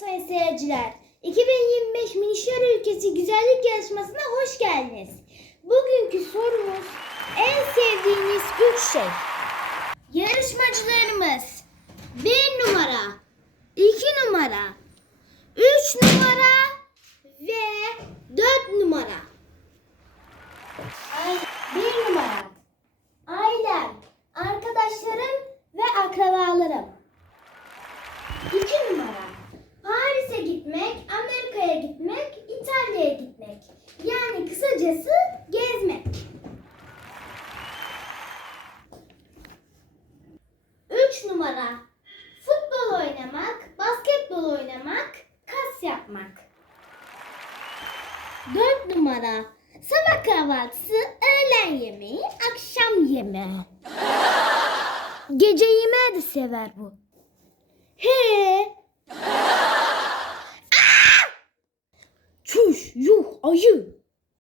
sayın seyirciler. 2025 Minişler Ülkesi Güzellik Yarışması'na hoş geldiniz. Bugünkü sorumuz en sevdiğiniz üç şey. Yarışmacılarımız 1 numara, 2 numara, 3 numara. Futbol oynamak, basketbol oynamak, kas yapmak. 4 numara. Sabah kahvaltısı, öğlen yemeği, akşam yemeği. Gece yemeği de sever bu. He. Aa! Çüş, yuh, ayı.